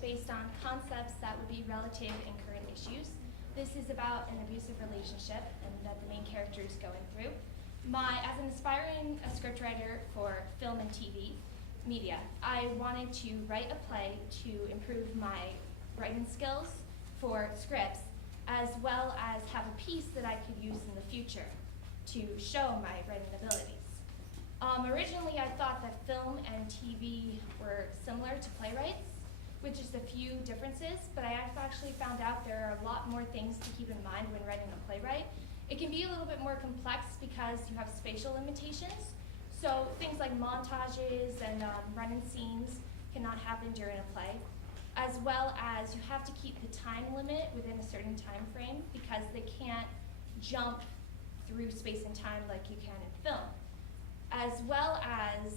based on concepts that would be relative in current issues. This is about an abusive relationship and that the main character is going through. As an aspiring scriptwriter for film and TV media, I wanted to write a play to improve my writing skills for scripts, as well as have a piece that I could use in the future to show my writing abilities. Originally, I thought that film and TV were similar to playwrights, with just a few differences, but I have actually found out there are a lot more things to keep in mind when writing a playwright. It can be a little bit more complex because you have spatial limitations, so things like montages and running scenes cannot happen during a play, as well as you have to keep the time limit within a certain time frame because they can't jump through space and time like you can in film, as well as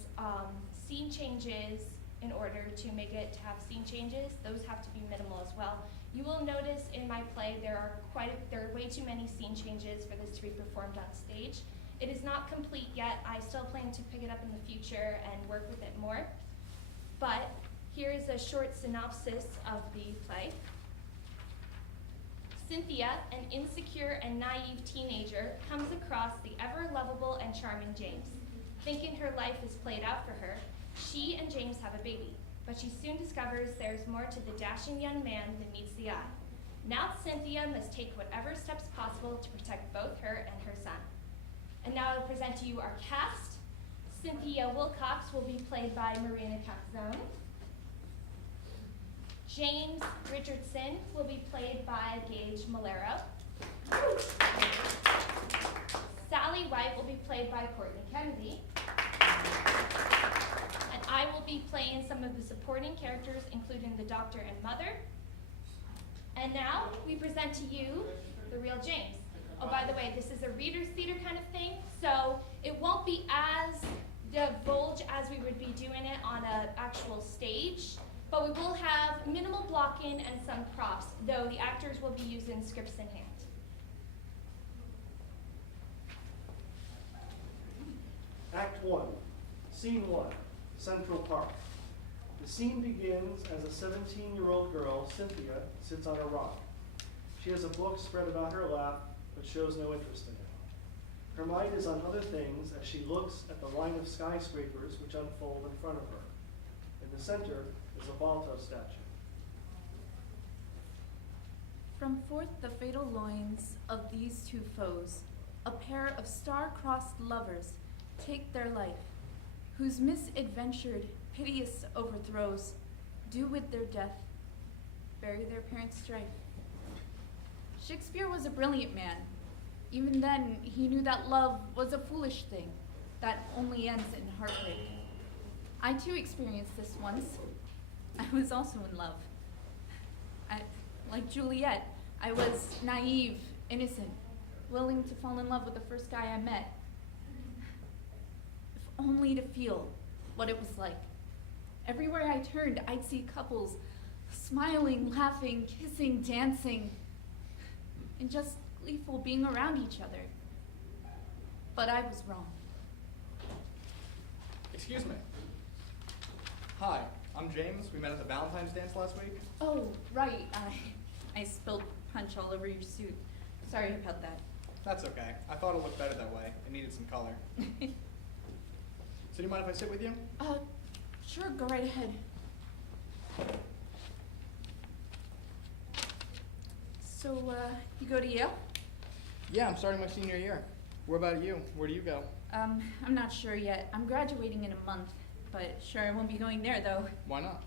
scene changes. In order to make it to have scene changes, those have to be minimal as well. You will notice in my play there are way too many scene changes for this to be performed on stage. It is not complete yet. I still plan to pick it up in the future and work with it more. But here is a short synopsis of the play. Cynthia, an insecure and naive teenager, comes across the ever-lovable and charming James. Thinking her life is played out for her, she and James have a baby, but she soon discovers there's more to the dashing young man than meets the eye. Now Cynthia must take whatever steps possible to protect both her and her son. And now I'll present to you our cast. Cynthia Wilcox will be played by Marina Capzone. James Richardson will be played by Gage Malero. Sally White will be played by Courtney Kennedy. And I will be playing some of the supporting characters, including the doctor and mother. And now we present to you the real James. Oh, by the way, this is a reader's theater kind of thing, so it won't be as divulge as we would be doing it on an actual stage, but we will have minimal blocking and some props, though the actors will be using scripts in hand. Act 1, Scene 1, Central Park. The scene begins as a 17-year-old girl, Cynthia, sits on a rock. She has a book spread about her lap, but shows no interest in it. Her mind is on other things as she looks at the line of skyscrapers which unfold in front of her. In the center is a Balto statue. From forth the fatal loins of these two foes, a pair of star-crossed lovers take their life, whose misadventured, piteous overthrows do with their death bury their parents' strife. Shakespeare was a brilliant man. Even then, he knew that love was a foolish thing that only ends in heartbreak. I too experienced this once. I was also in love. Like Juliet, I was naive, innocent, willing to fall in love with the first guy I met. If only to feel what it was like. Everywhere I turned, I'd see couples smiling, laughing, kissing, dancing, and just gleeful being around each other. But I was wrong. Excuse me. Hi, I'm James. We met at the Valentine's dance last week. Oh, right. I spilled punch all over your suit. Sorry about that. That's okay. I thought it looked better that way. It needed some color. So do you mind if I sit with you? Sure, go right ahead. So, you go to Yale? Yeah, I'm starting my senior year. What about you? Where do you go? I'm not sure yet. I'm graduating in a month, but sure, I won't be going there, though. Why not?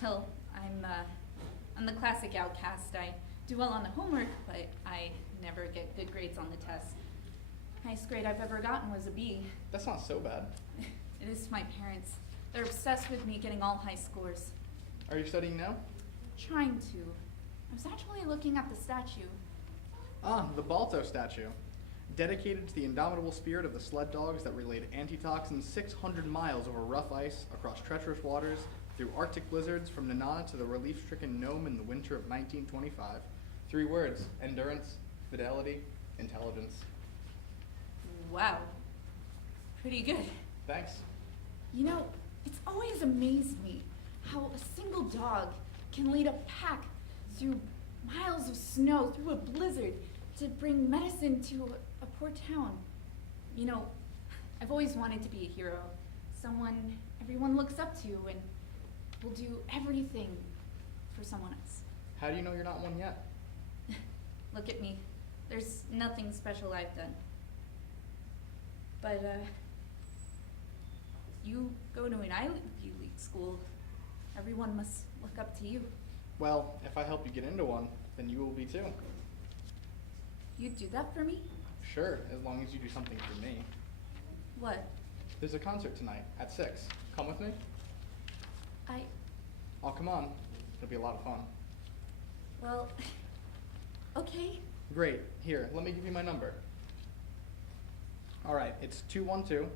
Well, I'm the classic outcast. I do well on the homework, but I never get good grades on the tests. Highest grade I've ever gotten was a B. That's not so bad. It is my parents. They're obsessed with me getting all high scores. Are you studying now? Trying to. I was actually looking at the statue. Ah, the Balto statue. Dedicated to the indomitable spirit of the sled dogs that relayed antitoxins 600 miles over rough ice, across treacherous waters, through Arctic blizzards, from Nana to the relief-stricken Nome in the winter of 1925. 3 words: endurance, fidelity, intelligence. Wow. Pretty good. Thanks. You know, it's always amazed me how a single dog can lead a pack through miles of snow, through a blizzard, to bring medicine to a poor town. You know, I've always wanted to be a hero, someone everyone looks up to and will do everything for someone else. How do you know you're not one yet? Look at me. There's nothing special I've done. But, you go to an Ivy League school. Everyone must look up to you. Well, if I help you get into one, then you will be too. You'd do that for me? Sure, as long as you do something for me. What? There's a concert tonight at 6. Come with me? Oh, come on. It'll be a lot of fun. Well, okay. Great. Here, let me give you my number. All right, it's 212-672-3987.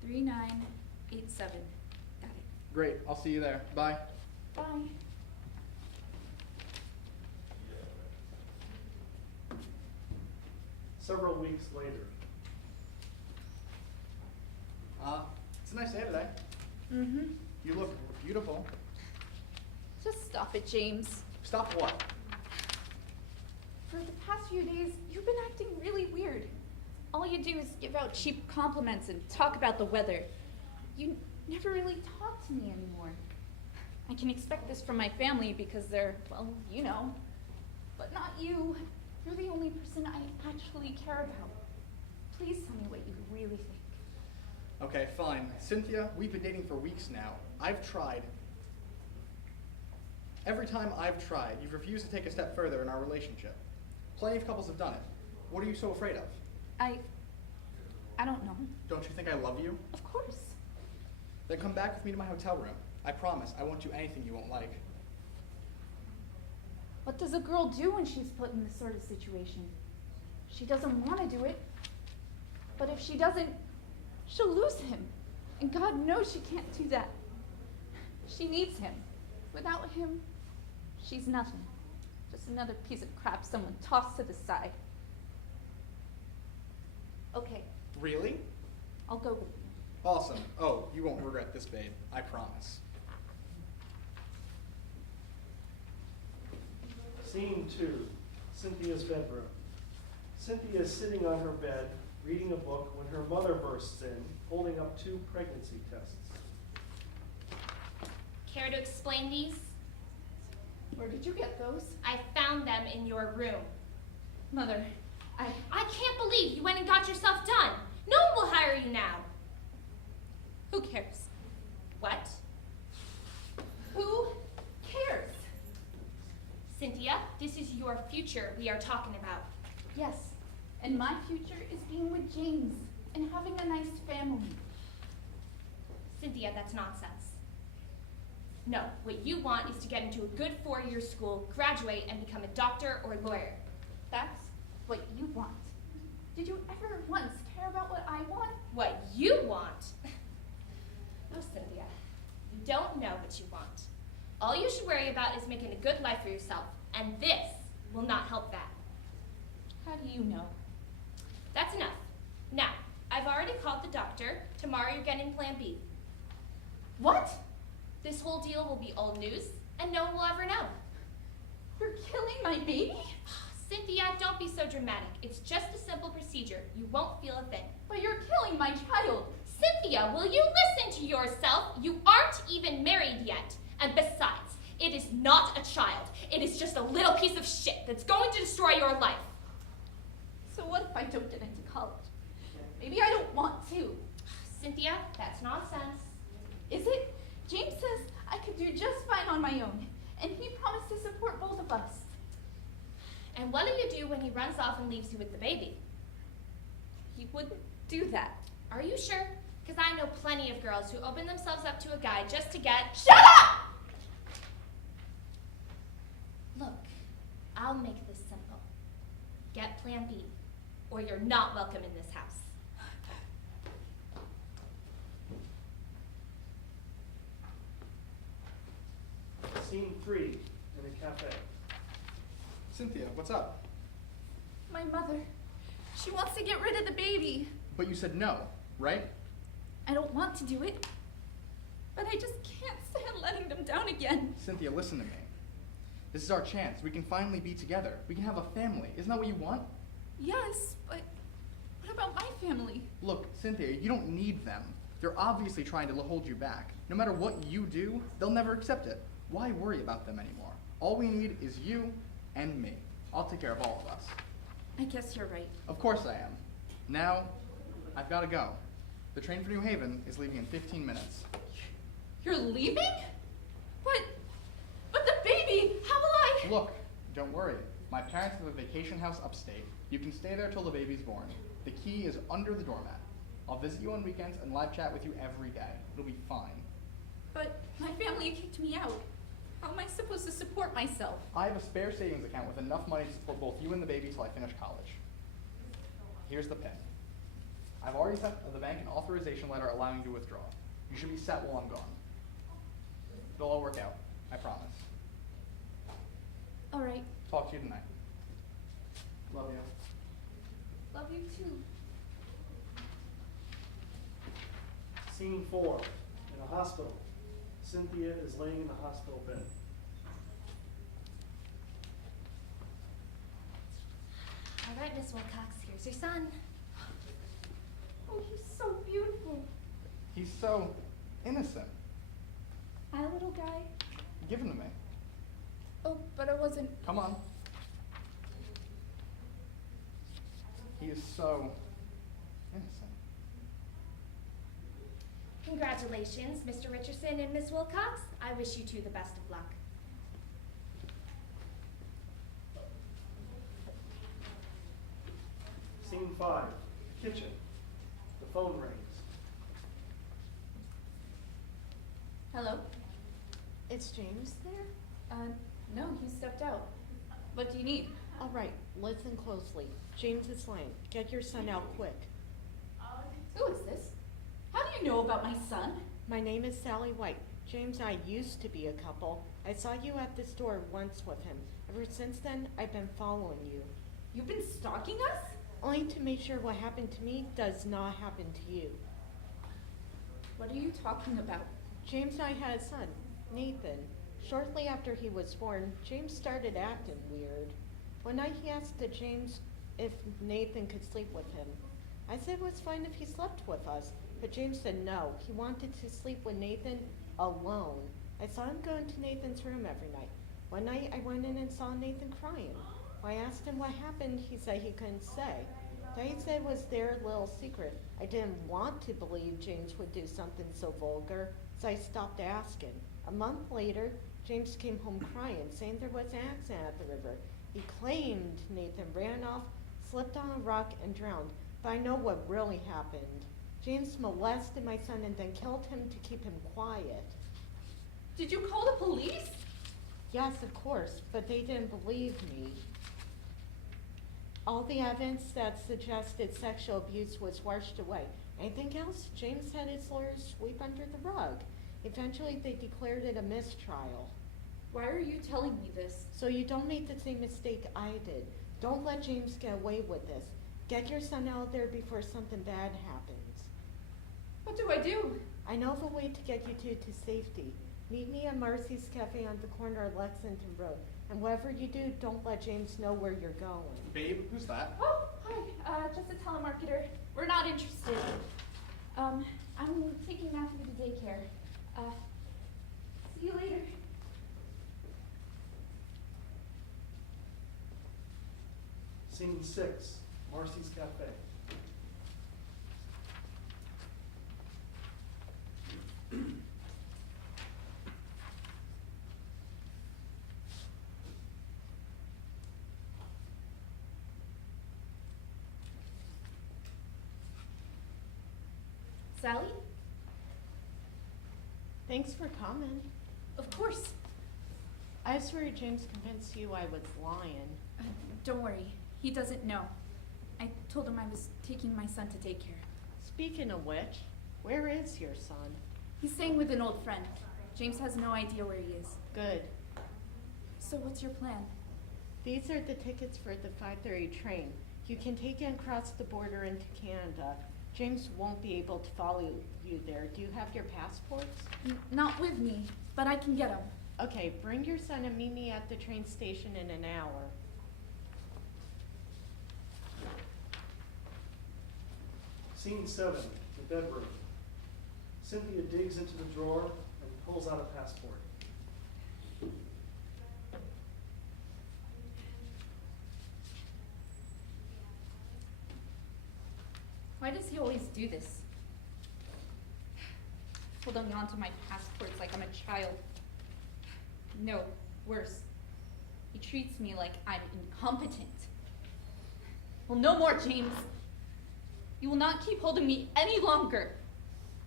3987. Got it. Great. I'll see you there. Bye. Bye. Several weeks later. It's a nice day today. Mm-hmm. You look beautiful. Just stop it, James. Stop what? For the past few days, you've been acting really weird. All you do is give out cheap compliments and talk about the weather. You never really talk to me anymore. I can expect this from my family because they're, well, you know. But not you. You're the only person I actually care about. Please tell me what you really think. Okay, fine. Cynthia, we've been dating for weeks now. I've tried. Every time I've tried, you've refused to take a step further in our relationship. Plenty of couples have done it. What are you so afraid of? I don't know. Don't you think I love you? Of course. Then come back with me to my hotel room. I promise, I won't do anything you won't like. What does a girl do when she's put in this sort of situation? She doesn't want to do it. But if she doesn't, she'll lose him. And God knows she can't do that. She needs him. Without him, she's nothing. Just another piece of crap someone tossed to the side. Okay, Really? I'll go with you. Awesome. Oh, you won't regret this, babe. I promise. Scene 2, Cynthia's bedroom. Cynthia is sitting on her bed, reading a book, when her mother bursts in, holding up 2 pregnancy tests. Care to explain these? Where did you get those? I found them in your room. Mother, I can't believe you went and got yourself done. No one will hire you now. who cares? What? Who cares? Cynthia, this is your future we are talking about. Yes, and my future is being with James and having a nice family. Cynthia, that's nonsense. No, what you want is to get into a good 4-year school, graduate, and become a doctor or lawyer. That's what you want. Did you ever once care about what I want? What you want? Oh, Cynthia, you don't know what you want. All you should worry about is making a good life for yourself, and this will not help that. How do you know? That's enough. Now, I've already called the doctor. Tomorrow you're getting Plan B. What? This whole deal will be old news, and no one will ever know. You're killing my baby? Cynthia, don't be so dramatic. It's just a simple procedure. You won't feel a thing. But you're killing my child. Cynthia, will you listen to yourself? You aren't even married yet. And besides, it is not a child. It is just a little piece of shit that's going to destroy your life. So what if I don't get into college? Maybe I don't want to. Cynthia, that's nonsense. Is it? James says I could do just fine on my own, and he promised to support both of us. And what do you do when he runs off and leaves you with the baby? He wouldn't do that. Are you sure? Because I know plenty of girls who open themselves up to a guy just to get— Shut up! Look, I'll make this simple. Get Plan B, or you're not welcome in this house. Scene 3, in a cafe. Cynthia, what's up? My mother. She wants to get rid of the baby. But you said no, right? I don't want to do it. but I just can't stand letting them down again. Cynthia, listen to me. This is our chance. We can finally be together. We can have a family. Isn't that what you want? Yes, but what about my family? Look, Cynthia, you don't need them. They're obviously trying to hold you back. No matter what you do, they'll never accept it. Why worry about them anymore? All we need is you and me. I'll take care of all of us. I guess you're right. Of course I am. Now, I've got to go. The train for New Haven is leaving in 15 minutes. You're leaving? But the baby, how will I? Look, don't worry. My parents have a vacation house upstate. You can stay there till the baby's born. The key is under the doormat. I'll visit you on weekends and live chat with you every day. It'll be fine. But my family kicked me out. How am I supposed to support myself? I have a spare savings account with enough money to support both you and the baby till I finish college. Here's the PIN. I've already sent the bank an authorization letter allowing you to withdraw. You should be set while I'm gone. It'll all work out. I promise. All right. Talk to you tonight. Love you. Love you too. Scene 4, in a hospital. Cynthia is laying in the hospital bed. All right, Miss Wilcox, here's your son. Oh, he's so beautiful. He's so innocent. Hi, little guy. Give him to me. Oh, but I wasn't. Come on. He is so innocent. Congratulations, Mr. Richardson and Miss Wilcox. I wish you two the best of luck. Scene 5, kitchen. The phone rings. Hello? Is James there? No, he stepped out. What do you need? All right, listen closely. James is lying. Get your son out quick. Who is this? How do you know about my son? My name is Sally White. James and I used to be a couple. I saw you at the store once with him. Ever since then, I've been following you. You've been stalking us? Only to make sure what happened to me does not happen to you. What are you talking about? James and I had a son, Nathan. Shortly after he was born, James started acting weird. One night he asked James if Nathan could sleep with him. I said it was fine if he slept with us, but James said no. He wanted to sleep with Nathan alone. I saw him go into Nathan's room every night. One night I went in and saw Nathan crying. When I asked him what happened, he said he couldn't say. They said it was their little secret. I didn't want to believe James would do something so vulgar, so I stopped asking. A month later, James came home crying, saying there was an accident at the river. He claimed Nathan ran off, slipped on a rock, and drowned. But I know what really happened. James molested my son and then killed him to keep him quiet. Did you call the police? Yes, of course, but they didn't believe me. All the evidence that suggested sexual abuse was washed away. Anything else, James had his lawyers sweep under the rug. Eventually, they declared it a mistrial. Why are you telling me this? So you don't make the same mistake I did. Don't let James get away with this. Get your son out of there before something bad happens. What do I do? I know of a way to get you two to safety. Meet me at Marcy's Cafe on the corner of Lexington Road. And whatever you do, don't let James know where you're going. Babe, who's that? Oh, hi. Just a telemarketer. We're not interested. I'm taking Matthew to daycare. See you later. Scene 6, Marcy's Cafe. Sally? Thanks for coming. Of course. I swear James convinced you I was lying. Don't worry. He doesn't know. I told him I was taking my son to daycare. Speaking of which, where is your son? He's staying with an old friend. James has no idea where he is. Good. So what's your plan? These are the tickets for the 5:30 train. You can take it across the border into Canada. James won't be able to follow you there. Do you have your passports? Not with me, but I can get them. Okay, bring your son and meet me at the train station in an hour. Scene 7, the bedroom. Cynthia digs into the drawer and pulls out a passport. Why does he always do this? Holding on to my passports like I'm a child. No, worse. He treats me like I'm incompetent. Well, no more, James. You will not keep holding me any longer.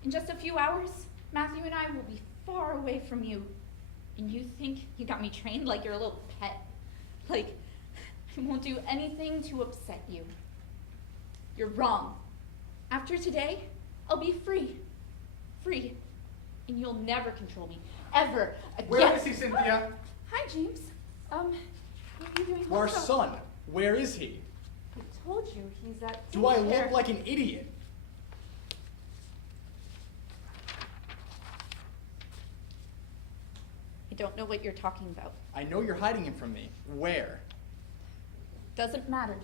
In just a few hours, Matthew and I will be far away from you. And you think you got me trained like you're a little pet? Like, I won't do anything to upset you. You're wrong. After today, I'll be free. Free. And you'll never control me. Ever. Again. Where is he, Cynthia? Hi, James. What are you doing home? Our son. Where is he? I told you, he's at Do I daycare. look like an idiot? I don't know what you're talking about. I know you're hiding him from me. Where? Doesn't matter.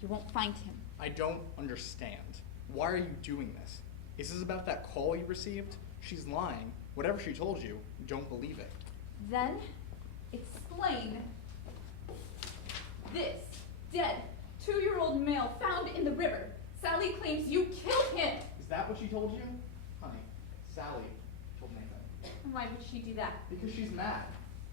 You won't find him. I don't understand. Why are you doing this? Is this about that call you received? She's lying. Whatever she told you, don't believe it. Then, explain this dead 2-year-old male found in the river. Sally claims you killed him. Is that what she told you? Honey, Sally told Nathan. Why would she do that? Because she's mad.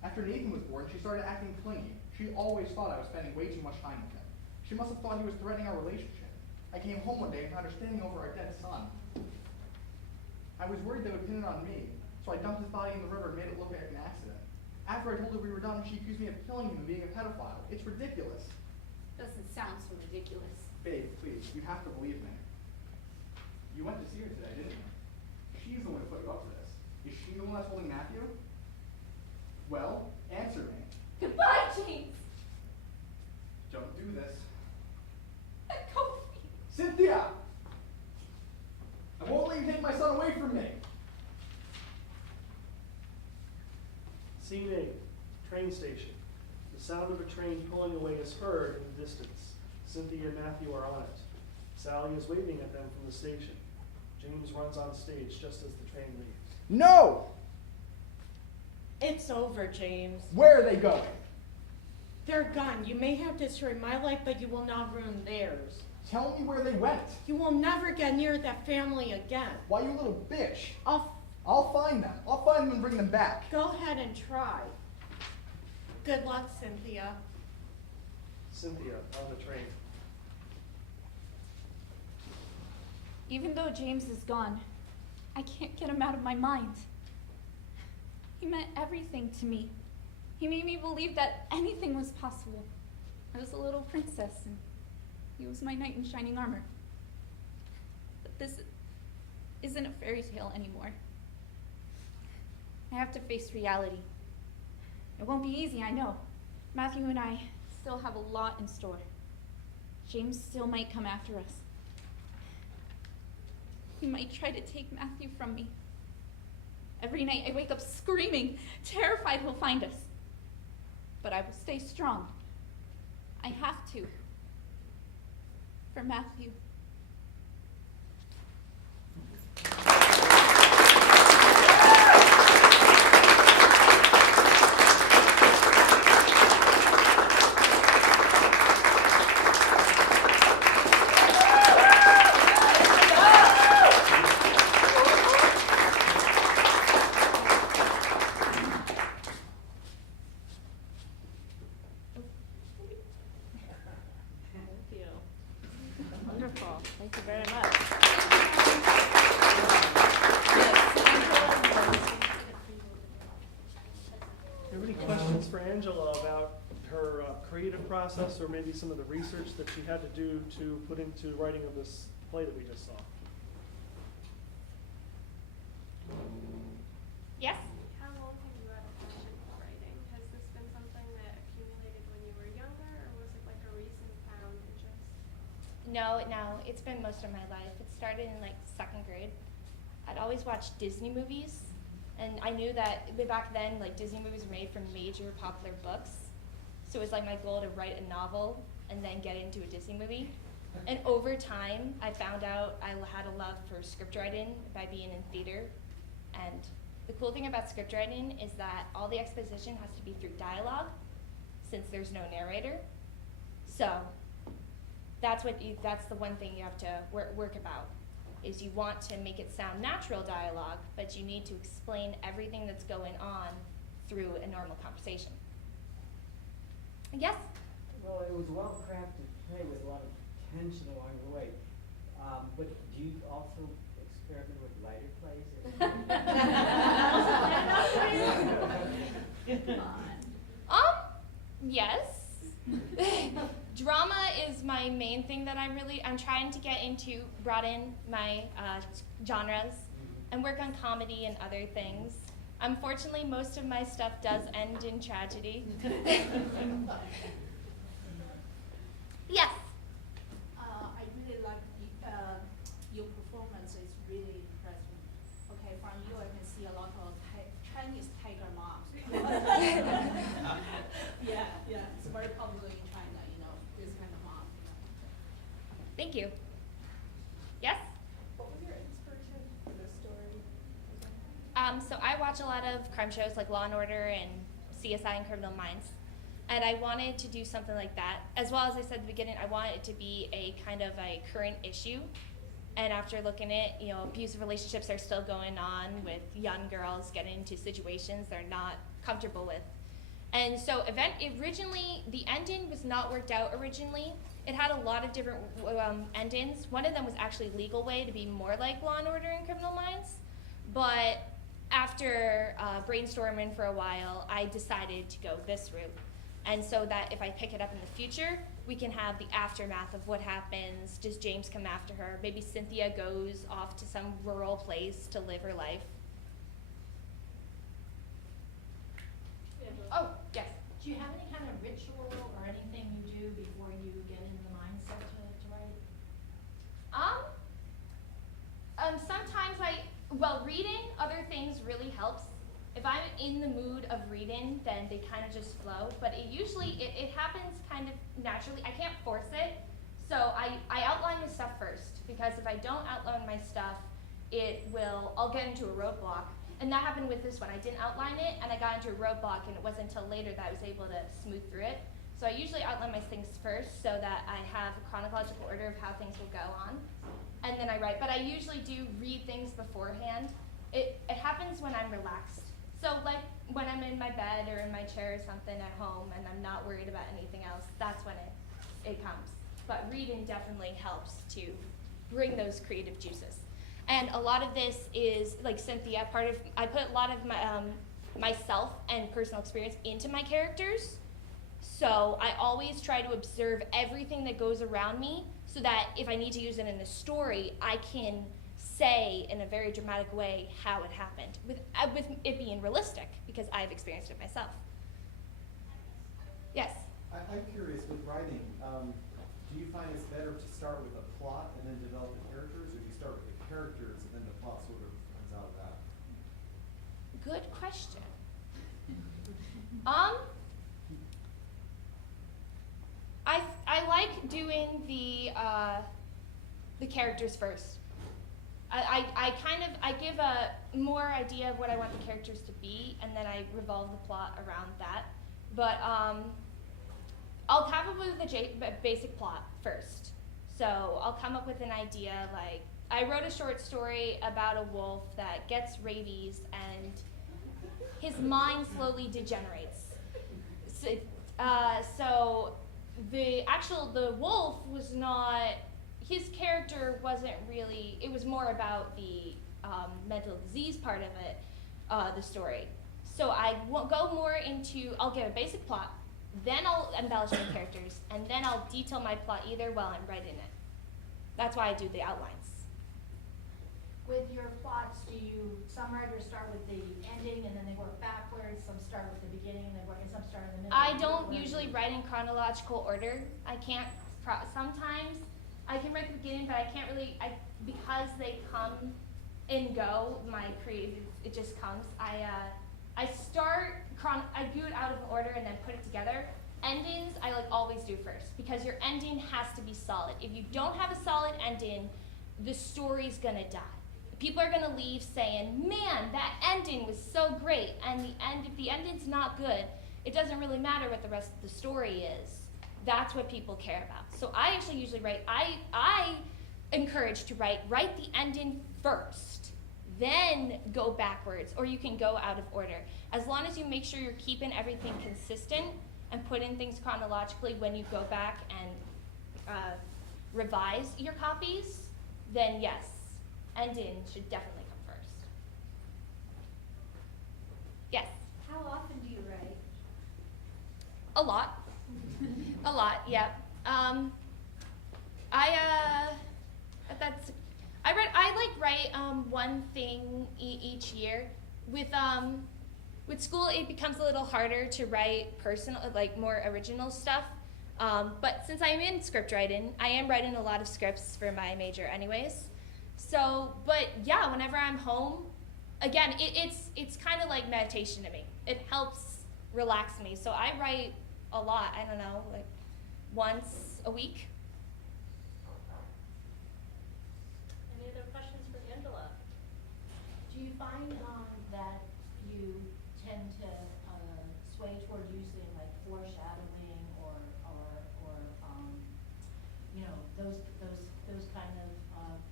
After Nathan was born, she started acting clingy. She always thought I was spending way too much time with him. She must have thought he was threatening our relationship. I came home one day and found her standing over our dead son. I was worried they would pin it on me, so I dumped his body in the river and made it look like an accident. After I told her we were done, she accused me of killing him and being a pedophile. It's ridiculous. Doesn't sound so ridiculous. Babe, please, you have to believe me. You went to see her today, didn't you? She's the one who put you up to this. Is she the one that's holding Matthew? Well, answer me. Goodbye, James. Don't do this. Let go of me. Cynthia! I won't let you take my son away from me. Scene 8, train station. The sound of a train pulling away is heard in the distance. Cynthia and Matthew are on it. Sally is waving at them from the station. James runs on stage just as the train leaves. No! It's over, James. Where are they going? They're gone. You may have destroyed my life, but you will not ruin theirs. Tell me where they went. You will never get near that family again. Why, you little bitch. I'll find them. I'll find them and bring them back. go ahead and try. Good luck, Cynthia. Cynthia on the train. Even though James is gone, I can't get him out of my mind. He meant everything to me. He made me believe that anything was possible. I was a little princess, and he was my knight in shining armor. But this isn't a fairy tale anymore. I have to face reality. It won't be easy, I know. Matthew and I still have a lot in store. James still might come after us. He might try to take Matthew from me. Every night I wake up screaming, terrified he'll find us. But I will stay strong. I have to. For Matthew. Thank you. Wonderful. Thank you very much. Do you have any questions for Angela about her creative process, or maybe some of the research that she had to do to put into writing of this play that we just saw? Yes? How long have you had a passion for writing? Has this been something that accumulated when you were younger, or was it like a recent found interest? No, it's been most of my life. It started in like 2nd grade. I'd always watched Disney movies, and I knew that back then, like, Disney movies were made from major popular books. So it was like my goal to write a novel and then get into a Disney movie. And over time, I found out I had a love for script writing by being in theater. And the cool thing about script writing is that all the exposition has to be through dialogue, since there's no narrator. So that's the one thing you have to work about, is you want to make it sound natural dialogue, but you need to explain everything that's going on through a normal conversation. Yes? Well, it was a well-crafted play with a lot of tension along the way. But do you also experiment with lighter plays? Yes. Drama is my main thing that I'm trying to get into, broaden my genres, and work on comedy and other things. Unfortunately, most of my stuff does end in tragedy. Yes. I really like your performance. It's really impressive. Okay, from you I can see a lot of Chinese tiger moms. Yeah, it's very popular in China, this kind of mom. Thank you. Yes? What was your inspiration for this story? So I watch a lot of crime shows like Law & Order and CSI and Criminal Minds. And I wanted to do something like that. As well as I said at the beginning, I wanted it to be a kind of a current issue. And after looking at, abusive relationships are still going on with young girls getting into situations they're not comfortable with. And so originally, the ending was not worked out originally. It had a lot of different endings. One of them was actually legal way to be more like Law & Order and Criminal Minds. But after brainstorming for a while, I decided to go this route. And so that if I pick it up in the future, we can have the aftermath of what happens. Does James come after her? Maybe Cynthia goes off to some rural place to live her life. Oh, yes. Do you have any kind of ritual or anything you do before you get in the mindset to write? Sometimes reading other things really helps. If I'm in the mood of reading, then they kind of just flow. But it happens kind of naturally. I can't force it. So I outline my stuff first, because if I don't outline my stuff, I'll get into a roadblock. And that happened with this one. I didn't outline it, and I got into a roadblock, and it wasn't until later that I was able to smooth through it. So I usually outline my things first so that I have a chronological order of how things will go on. And then I write. But I usually do read things beforehand. It happens when I'm relaxed. So like when I'm in my bed or in my chair or something at home and I'm not worried about anything else, that's when it comes. But reading definitely helps to bring those creative juices. And a lot of this is, like Cynthia, I put a lot of my myself and personal experience into my characters. So I always try to observe everything that goes around me so that if I need to use it in a story, I can say in a very dramatic way how it happened, with it being realistic, because I've experienced it myself. Yes? I'm curious, with writing, do you find it's better to start with a plot and then develop the characters, or do you start with the characters and then the plot sort of comes out of that? Good question. I like doing the characters first. I give a more idea of what I want the characters to be, and then I revolve the plot around that. But I'll come up with a basic plot first. So I'll come up with an idea, like I wrote a short story about a wolf that gets rabies and his mind slowly degenerates. So the wolf was not, his character wasn't really, it was more about the mental disease part of it, the story. So I go more into, I'll give a basic plot, then I'll embellish my characters, and then I'll detail my plot either while I'm writing it. That's why I do the outlines. With your plots, some writers start with the ending and then they work backwards, some start with the beginning and some start in the middle? I don't usually write in chronological order. I can't, sometimes I can write the beginning, but I can't really, because they come and go, my creative, it just comes. I do it out of order and then put it together. Endings, I like always do first, because your ending has to be solid. If you don't have a solid ending, the story's gonna die. People are gonna leave saying, man, that ending was so great, and if the ending's not good, it doesn't really matter what the rest of the story is. That's what people care about. So I actually usually write, I encourage to write the ending first, then go backwards, or you can go out of order. As long as you make sure you're keeping everything consistent and put in things chronologically when you go back and revise your copies, then yes, ending should definitely come first. Yes? How often do you write? A lot. A lot, yeah. I write one thing each year. With school, it becomes a little harder to write personal, like more original stuff. But since I'm in script writing, I am writing a lot of scripts for my major anyways. So, but yeah, whenever I'm home, again, it's kind of like meditation to me. It helps relax me. So I write a lot, I don't know, like once a week. Any other questions for Angela? Do you find that you tend to sway toward using like foreshadowing or you know, those kind of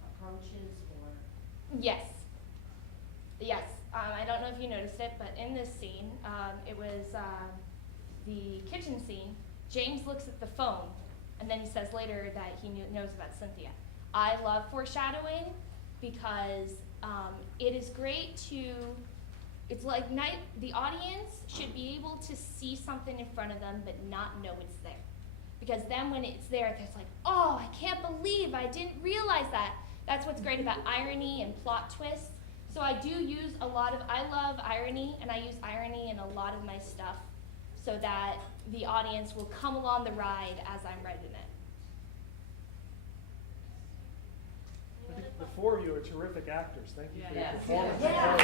approaches, or? Yes. Yes. I don't know if you noticed it, but in this scene, it was the kitchen scene. James looks at the phone, and then he says later that he knows about Cynthia. I love foreshadowing because it is great to, it's like the audience should be able to see something in front of them but not know it's there. Because then when it's there, it's like, oh, I can't believe I didn't realize that. That's what's great about irony and plot twists. So I do use I love irony, and I use irony in a lot of my stuff so that the audience will come along the ride as I'm writing it. I think the four of you are terrific actors. Thank you for your Yes. performance. Yeah.